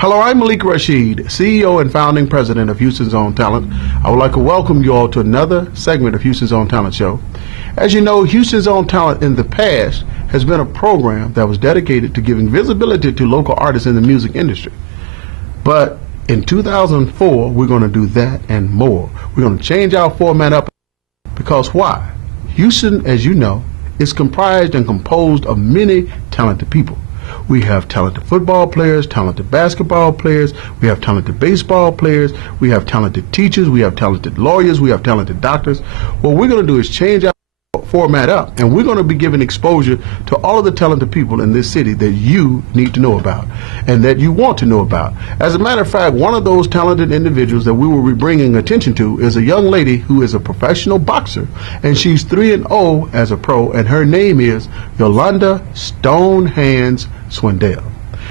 Hello, I'm Malik Rashid, CEO and founding president of Houston's Own Talent. I would like to welcome you all to another segment of Houston's Own Talent Show. As you know, Houston's Own Talent in the past has been a program that was dedicated to giving visibility to local artists in the music industry. But in 2004, we're going to do that and more. We're going to change our format up because why? Houston, as you know, is comprised and composed of many talented people. We have talented football players, talented basketball players, we have talented baseball players, we have talented teachers, we have talented lawyers, we have talented doctors. What we're going to do is change our format up, and we're going to be giving exposure to all of the talented people in this city that you need to know about and that you want to know about. As a matter of fact, one of those talented individuals that we will be bringing attention to is a young lady who is a professional boxer, and she's 3-0 as a pro, and her name is Yolanda Stonehands Swindell.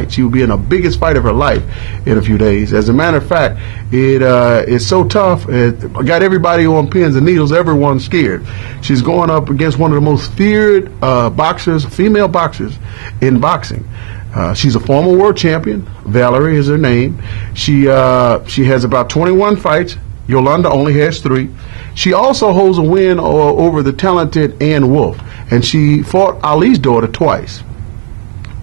She will be in the biggest fight of her life in a few days. As a matter of fact, it's so tough. It got everybody on pins and needles, everyone's scared. She's going up against one of the most feared boxers, female boxers in boxing. She's a former world champion. Valerie is her name. She has about 21 fights. Yolanda only has 3. She also holds a win over the talented Ann Wolfe, and she fought Ali's daughter twice.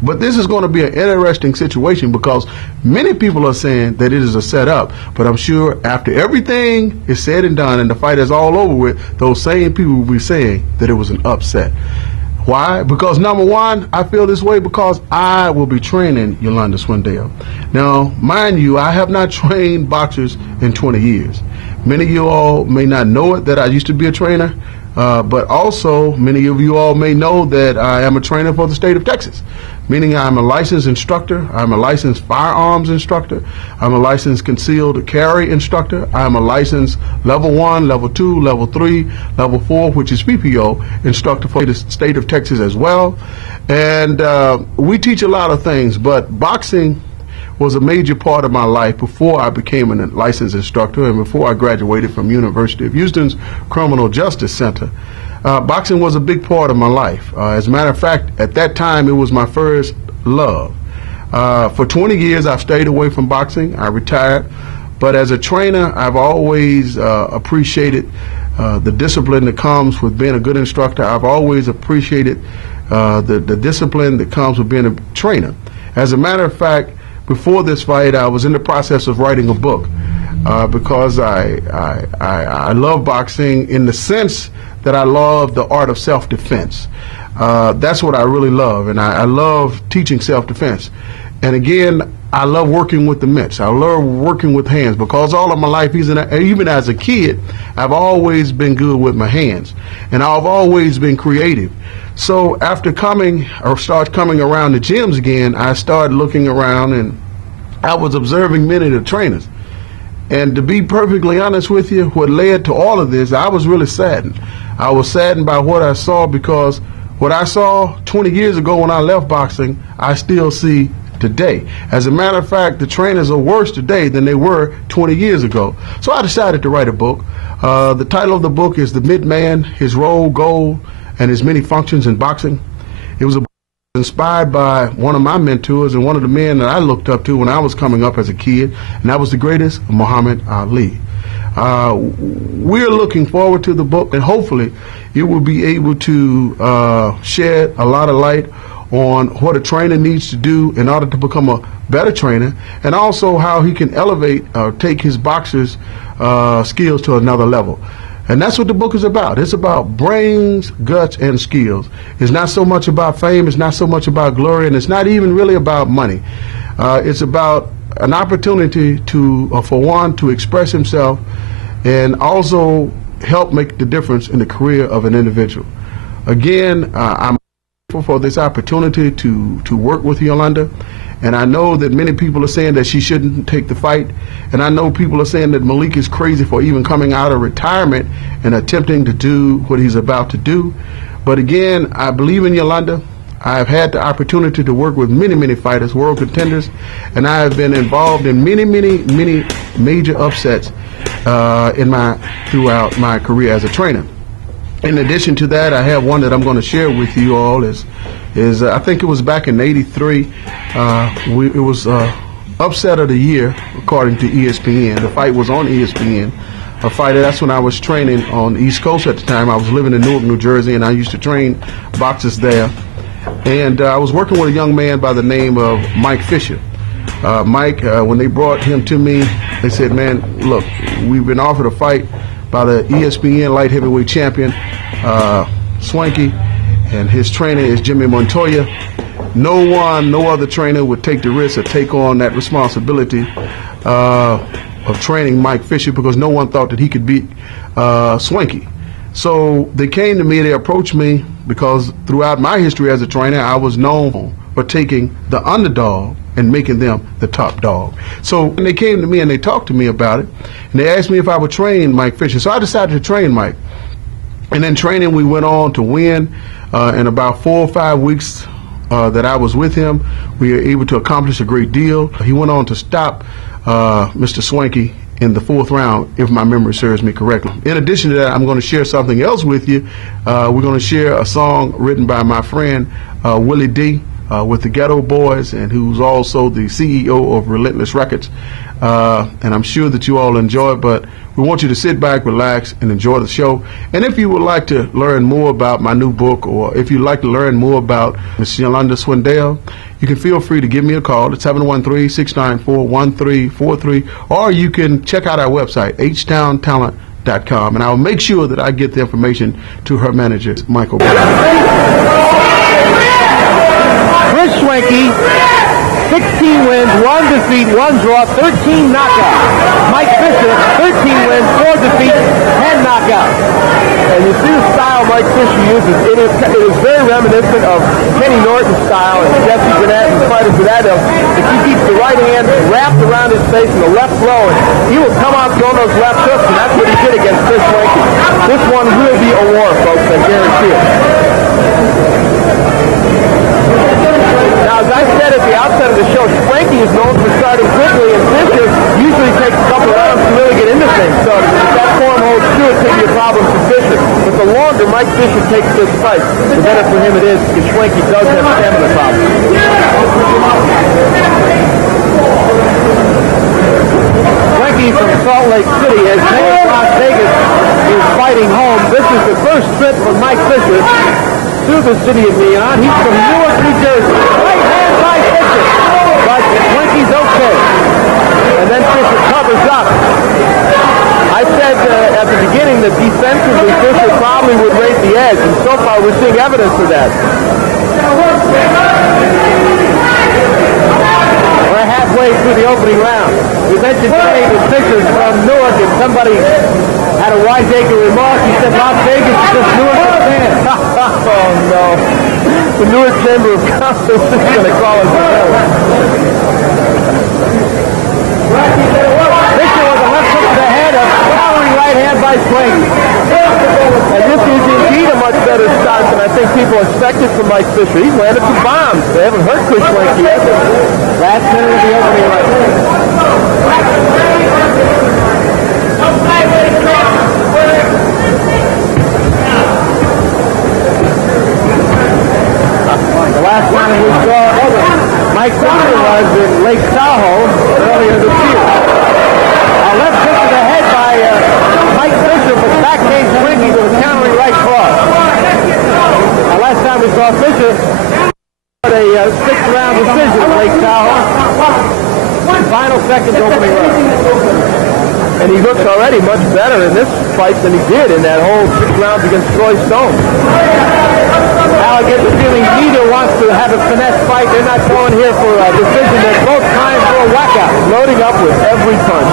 But this is going to be an interesting situation because many people are saying that it is a setup. But I'm sure after everything is said and done and the fight is all over with, those same people will be saying that it was an upset. Why? Because number one, I feel this way because I will be training Yolanda Swindell. Now, mind you, I have not trained boxers in 20 years. Many of you all may not know it that I used to be a trainer, but also many of you all may know that I am a trainer for the state of Texas. Meaning I'm a licensed instructor, I'm a licensed firearms instructor, I'm a licensed concealed carry instructor, I'm a licensed level 1, level 2, level 3, level 4, which is PPO, instructor for the state of Texas as well. And we teach a lot of things, but boxing was a major part of my life before I became a licensed instructor and before I graduated from University of Houston's Criminal Justice Center. Boxing was a big part of my life. As a matter of fact, at that time, it was my first love. For 20 years, I've stayed away from boxing. I retired. But as a trainer, I've always appreciated the discipline that comes with being a good instructor. I've always appreciated the discipline that comes with being a trainer. As a matter of fact, before this fight, I was in the process of writing a book because I love boxing in the sense that I love the art of self-defense. That's what I really love, and I love teaching self-defense. And again, I love working with the mitts. I love working with hands because all of my life, even as a kid, I've always been good with my hands, and I've always been creative. So after start coming around the gyms again, I started looking around, and I was observing many of the trainers. And to be perfectly honest with you, what led to all of this, I was really saddened. I was saddened by what I saw because what I saw 20 years ago when I left boxing, I still see today. As a matter of fact, the trainers are worse today than they were 20 years ago. So I decided to write a book. The title of the book is The Midman, His Role, Goal, and His Many Functions in Boxing. It was a book inspired by one of my mentors and one of the men that I looked up to when I was coming up as a kid, and that was the greatest, Muhammad Ali. We're looking forward to the book, and hopefully it will be able to shed a lot of light on what a trainer needs to do in order to become a better trainer, and also how he can elevate or take his boxer's skills to another level. And that's what the book is about. It's about brains, guts, and skills. It's not so much about fame, it's not so much about glory, and it's not even really about money. It's about an opportunity for one, to express himself and also help make the difference in the career of an individual. Again, I'm grateful for this opportunity to work with Yolanda. And I know that many people are saying that she shouldn't take the fight. And I know people are saying that Malik is crazy for even coming out of retirement and attempting to do what he's about to do. But again, I believe in Yolanda. I've had the opportunity to work with many, many fighters, world contenders, and I have been involved in many, many, many major upsets throughout my career as a trainer. In addition to that, I have one that I'm going to share with you all. I think it was back in '83. It was upset of the year, according to ESPN. The fight was on ESPN. A fighter, that's when I was training on the East Coast at the time. I was living in Newark, New Jersey, and I used to train boxers there. And I was working with a young man by the name of Mike Fisher. Mike, when they brought him to me, they said, man, look, we've been offered a fight by the ESPN light heavyweight champion, Swanky, and his trainer is Jimmy Montoya. No other trainer would take the risk or take on that responsibility of training Mike Fisher, because no one thought that he could beat Swanky. So they came to me, they approached me, because throughout my history as a trainer, I was known for taking the underdog and making them the top dog. So when they came to me and they talked to me about it, and they asked me if I would train Mike Fisher. So I decided to train Mike. And then training, we went on to win. In about 4 or 5 weeks that I was with him, we were able to accomplish a great deal. He went on to stop Mr. Swanky in the 4th round, if my memory serves me correctly. In addition to that, I'm going to share something else with you. We're going to share a song written by my friend Willie D with the Ghetto Boys, and who's also the CEO of Relentless Records. And I'm sure that you all enjoy it, but we want you to sit back, relax, and enjoy the show. And if you would like to learn more about my new book, or if you'd like to learn more about Ms. Yolanda Swindell, you can feel free to give me a call at 713-694-1343, or you can check out our website, htowntalent.com, and I'll make sure that I get the information to her manager, Michael. Chris Swanky, 16 wins, 1 defeat, 1 draw, 13 knockouts. Mike Fisher, 13 wins, 4 defeats, 10 knockouts. And you see the style Mike Fisher uses. It is very reminiscent of Kenny Norton's style and Jesse Burnett and fighters of that ilk. If he keeps the right hand wrapped around his face and the left flowing, he will come out throwing those left hooks, and that's what he did against Chris Swanky. This one will be a war, folks, I guarantee it. Now, as I said at the outset of the show, Swanky is known for starting quickly, and Fisher usually takes a couple rounds to really get into things. So if that form holds true, it could be a problem for Fisher. But the longer Mike Fisher takes this fight, the better for him it is, because Swanky does have stamina problems. Swanky from Salt Lake City, as Las Vegas is fighting home. This is the first trip for Mike Fisher to the city of Neon. He's from Newark, New Jersey. Right hand by Fisher. But Swanky's okay. And then Fisher covers up. I said at the beginning that defensively Fisher probably would raise the edge, and so far we're seeing evidence of that. We're halfway through the opening round. We mentioned today that Fisher's from Newark, and somebody had a wiseacre remark. He said Las Vegas is just Newark fan. Oh no. The Newark Chamber of Commerce is going to call us. Fisher with a left hook to the head, a powering right hand by Swanky. And this is indeed a much better start than I think people expected from Mike Fisher. He's landed some bombs. They haven't hurt Chris Swanky yet. That's going to be the opening right. The last time we saw Mike Fisher was in Lake Tahoe earlier this year. Left hook to the head by Mike Fisher, but back came Swanky with a countering right cross. Last time we saw Fisher had a 6th-round decision in Lake Tahoe. Final seconds opening round. And he looks already much better in this fight than he did in that whole 6 rounds against Troy Stone. Now I get the feeling neither wants to have a finesse fight. They're not going here for a decision. They're both trying for a whackout, loading up with every punch.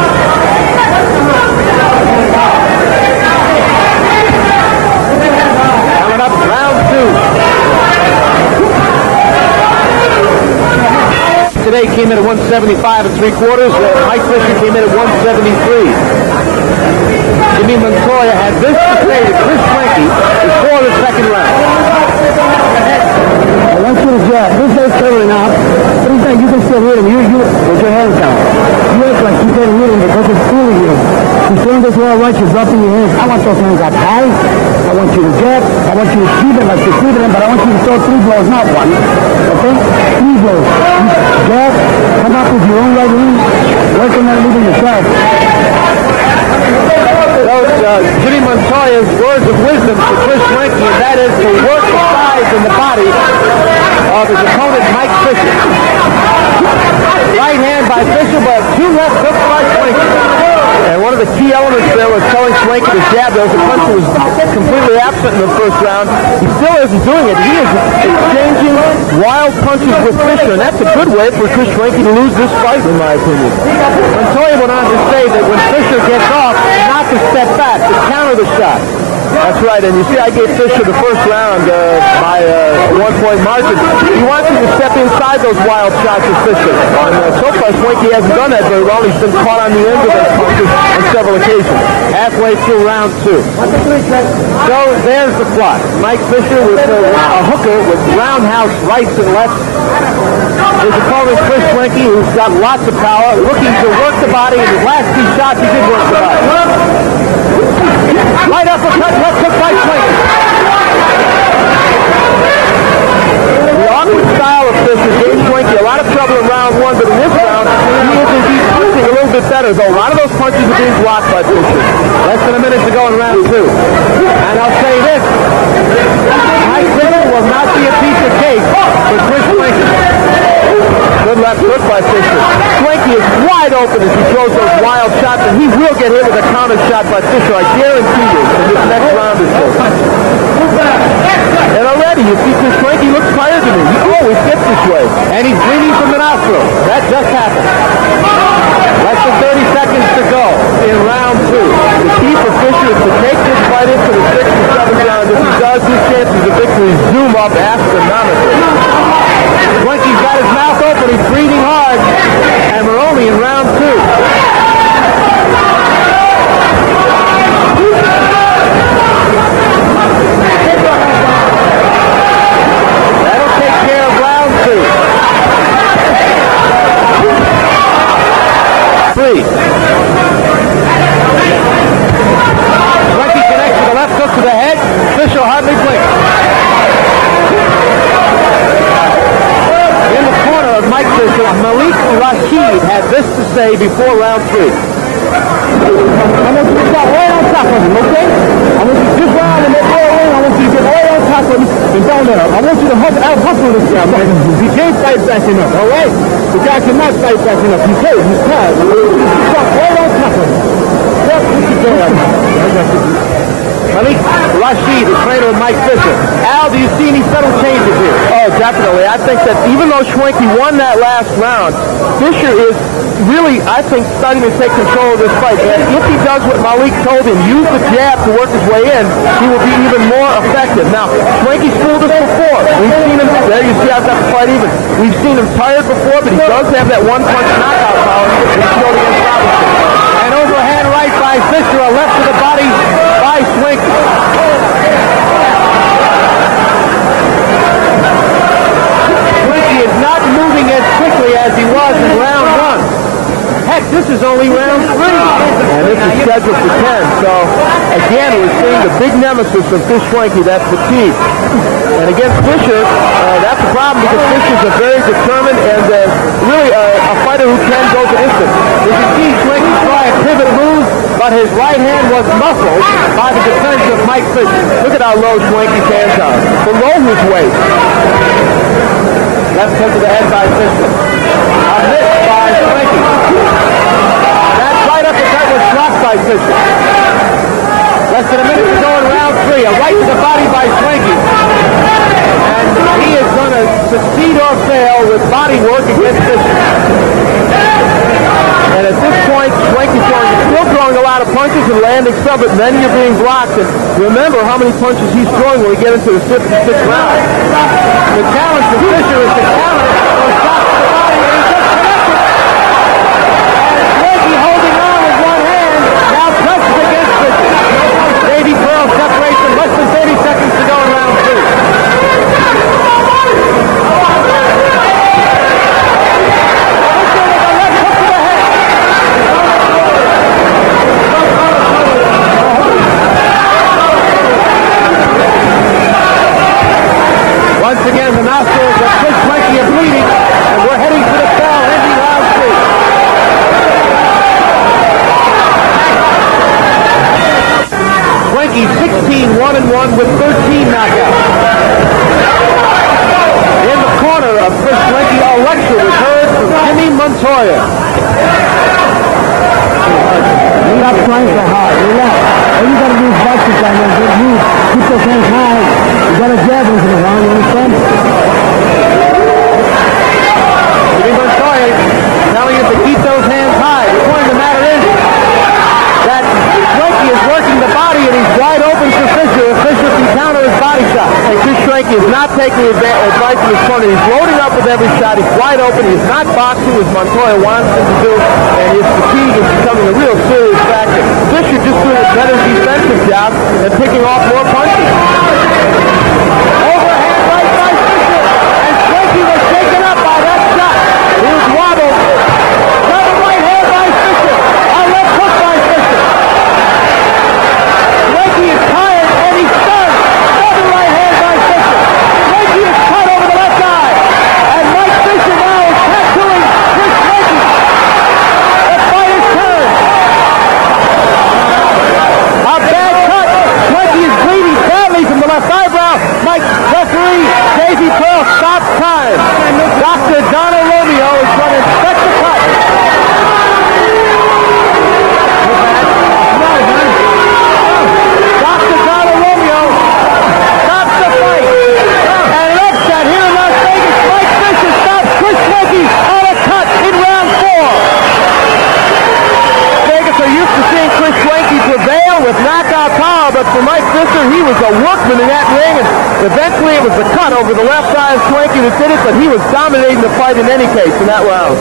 Coming up, round 2. Today came in at 175 3/4. Mike Fisher came in at 173. Jimmy Montoya had this to say to Chris Swanky before the 2nd round. I want you to judge. This guy's covering up. What do you think? You can still hit him. You with your hands down. You act like you can't hit him because it's fooling you. He's throwing this way, I want you dropping your hands. I want those hands up high. I want you to get. I want you to keep it like you're keeping them, but I want you to throw 3 blows, not 1. Okay? 3 blows. Get. Come up with your own right hand. Work on that leaving yourself. Those Jimmy Montoya's words of wisdom to Chris Schwenke, and that is to work the size and the body of his opponent, Mike Fisher. Right hand by Fisher, but 2 left hooks by Schwenke. And one of the key elements there was telling Schwenke to jab. There was a punch that was completely absent in the first round. He still isn't doing it. He is exchanging wild punches with Fisher, and that's a good way for Chris Schwenke to lose this fight, in my opinion. Montoya went on to say that when Fisher gets off, not to step back, to counter the shot. That's right, and you see I gave Fisher the first round by a 1-point margin. He wants him to step inside those wild shots of Fisher. And so far, Schwenke hasn't done that very well. He's been caught on the end of those punches on several occasions. Halfway through round 2. So there's the plot. Mike Fisher with a hooker with roundhouse rights and lefts. His opponent, Chris Schwenke, who's got lots of power, looking to work the body. In his last 2 shots, he did work the body. Right uppercut, left hook by Schwenke. The awkward style of Fisher gave Schwenke a lot of trouble in round 1, but in this round, he is indeed punching a little bit better, though a lot of those punches are being blocked by Fisher. Less than a minute to go in round 2. And I'll say this, Mike Fisher will not be a piece of cake for Chris Schwenke. Good left hook by Fisher. Schwenke is wide open as he throws those wild shots, and he will get hit with a counter shot by Fisher, I guarantee you, in this next round or so. And already, you see Chris Schwenke looks tired to me. He always gets this way. And he's bleeding from the nostril. That just happened. Less than 30 seconds to go in round 2. The key for Fisher is to take this fight into the 6th or 7th round. If he does, his chances of victory zoom up astronomically. Schwenke's got his mouth open. He's breathing hard. And we're only in round 2. That'll take care of round 2. 3. Schwenke connects with the left hook to the head. Fisher hardly blinks. In the corner of Mike Fisher, Malik Rashid had this to say before round 3. I want you to start right on top of him, okay? I want you to just round and make all in. I want you to get right on top of him and down there. I want you to out-hustle this guy, man. He can't fight back enough, all right? The guy cannot fight back enough. He's hurt. He's tired. Start right on top of him. That's what you say right now. Malik Rashid, the trainer of Mike Fisher. Al, do you see any subtle changes here? Oh, definitely. I think that even though Schwenke won that last round, Fisher is really, I think, starting to take control of this fight. And if he does what Malik told him, use the jab to work his way in, he will be even more effective. Now, Schwenke's fooled us before. We've seen him, there you see I've got the fight even. We've seen him tired before, but he does have that one-punch knockout power that he showed against Robinson. And overhand right by Fisher, a left to the body by Schwenke. Schwenke is not moving as quickly as he was in round 1. Heck, this is only round 3. And this is scheduled for 10. So, again, we're seeing the big nemesis of Chris Schwenke, that's fatigue. And against Fisher, that's the problem because Fisher's a very determined and really a fighter who can go the distance. You can see Schwenke try a pivot move, but his right hand was muffled by the defense of Mike Fisher. Look at how low Schwenke's hands are. Below his waist. Left hook to the head by Fisher. A miss by Schwenke. That right uppercut was blocked by Fisher. Less than a minute to go in round 3. A right to the body by Schwenke. And he is going to succeed or fail with body work against Fisher. And at this point, Schwenke's still throwing a lot of punches and landing some, but many are being blocked. And remember how many punches he's throwing when we get into the 5th and 6th round. The challenge for Fisher is to counter those shots to the body, and he's just connected. And Schwenke holding on with one hand, now presses against Fisher. Davey Pearl separates him, less than 30 seconds to go in round 2. 1-1 with 13 knockouts. In the corner of Chris Schwenke, a lecture was heard from Jimmy Montoya. Stop trying so hard. Relax. All you gotta do is box it down and just move. Keep those hands high. You gotta jab into the round, you understand? Jimmy Montoya telling him to keep those hands high. The point of the matter is that Schwenke is working the body and he's wide open for Fisher. If Fisher can counter his body shot. And Chris Schwenke is not taking advice from his corner. He's loading up with every shot. He's wide open. He's not boxing as Montoya wants him to do. And his fatigue is becoming a real serious factor. Fisher just doing a better defensive job and picking off more punches. Overhand right by Fisher. And Schwenke was taken up by that shot. He was wobbled. Another right hand by Fisher. A left hook by Fisher. Schwenke is tired and he's stunned. Another right hand by Fisher. Schwenke is cut over the left eye. And Mike Fisher now is tattooing Chris Schwenke. The fight is turned. A bad cut. Schwenke is bleeding badly from the left eyebrow. Mike, referee Davey Pearl stops time. Dr. Donna Romeo is going to inspect the cut. Dr. Donna Romeo stops the fight. And an upset here in Las Vegas. Mike Fisher stops Chris Schwenke on a cut in round 4. Vegas are used to seeing Chris Schwenke prevail with knockout power, but for Mike Fisher, he was a workman in that ring, and eventually it was the cut over the left eye of Schwenke that did it, but he was dominating the fight in any case in that round.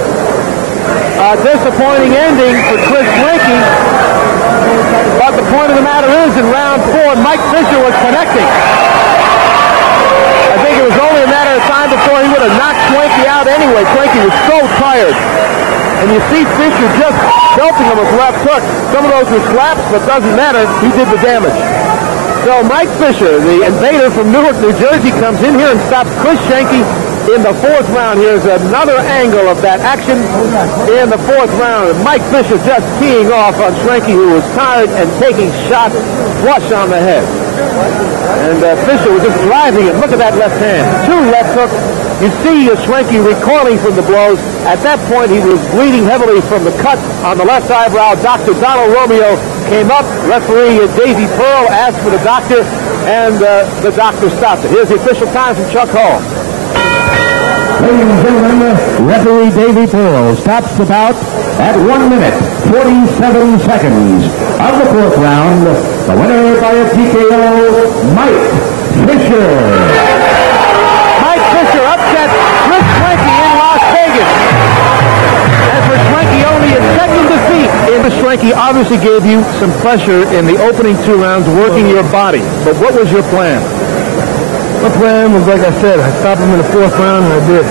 A disappointing ending for Chris Schwenke, but the point of the matter is, in round 4, Mike Fisher was connecting. I think it was only a matter of time before he would have knocked Schwenke out anyway. Schwenke was so tired. And you see Fisher just belting him with left hook. Some of those were slaps, but doesn't matter. He did the damage. So Mike Fisher, the invader from Newark, New Jersey, comes in here and stops Chris Schwenke in the 4th round. Here's another angle of that action in the 4th round. Mike Fisher just teeing off on Schwenke, who was tired and taking shots flush on the head. And Fisher was just driving it. Look at that left hand. 2 left hooks. You see Schwenke recoiling from the blows. At that point, he was bleeding heavily from the cut on the left eyebrow. Dr. Donald Romeo came up. Referee Davey Pearl asked for the doctor, and the doctor stopped it. Here's the official time from Chuck Hall. Ladies and gentlemen, referee Davey Pearl stops the bout at 1 minute, 47 seconds of the 4th round. The winner by a TKO, Mike Fisher. Mike Fisher upsets Chris Schwenke in Las Vegas. And for Schwenke, only his 2nd defeat. Schwenke obviously gave you some pressure in the opening 2 rounds, working your body. But what was your plan? My plan was, like I said, I stopped him in the 4th round, and I did.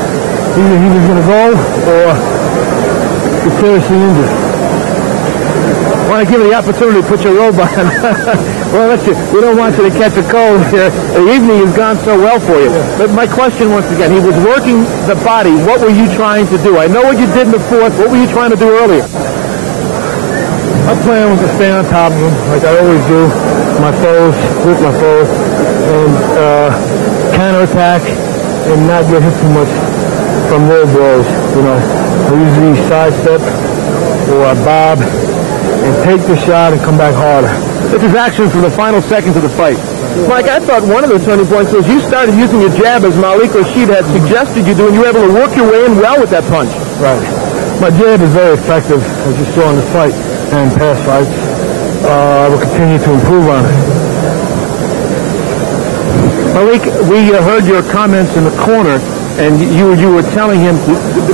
Either he was going to go or get seriously injured. I want to give you the opportunity to put your robe on. Well, we don't want you to catch a cold here. The evening has gone so well for you. But my question, once again, he was working the body. What were you trying to do? I know what you did in the 4th. What were you trying to do earlier? My plan was to stay on top of him, like I always do, my foes, with my foes, and counterattack and not get hit too much from their blows. You know, I usually sidestep or I bob and take the shot and come back harder. This is action from the final seconds of the fight. Mike, I thought one of the turning points was you started using your jab as Malik Rashid had suggested you do, and you were able to work your way in well with that punch. Right. My jab is very effective, as you saw in the fight and past fights. I will continue to improve on it. Malik, we heard your comments in the corner, and you were telling him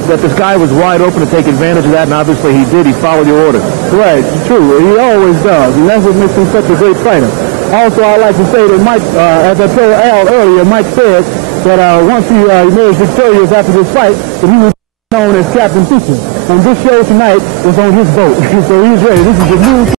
that this guy was wide open to take advantage of that, and obviously he did. He followed your orders. Right, true. He always does, and that's what makes him such a great fighter. Also, I'd like to say that Mike, as I told Al earlier, Mike said that once he emerged victorious after this fight, that he was known as Captain Fisher. And this show tonight was on his boat. So he's ready. This is the new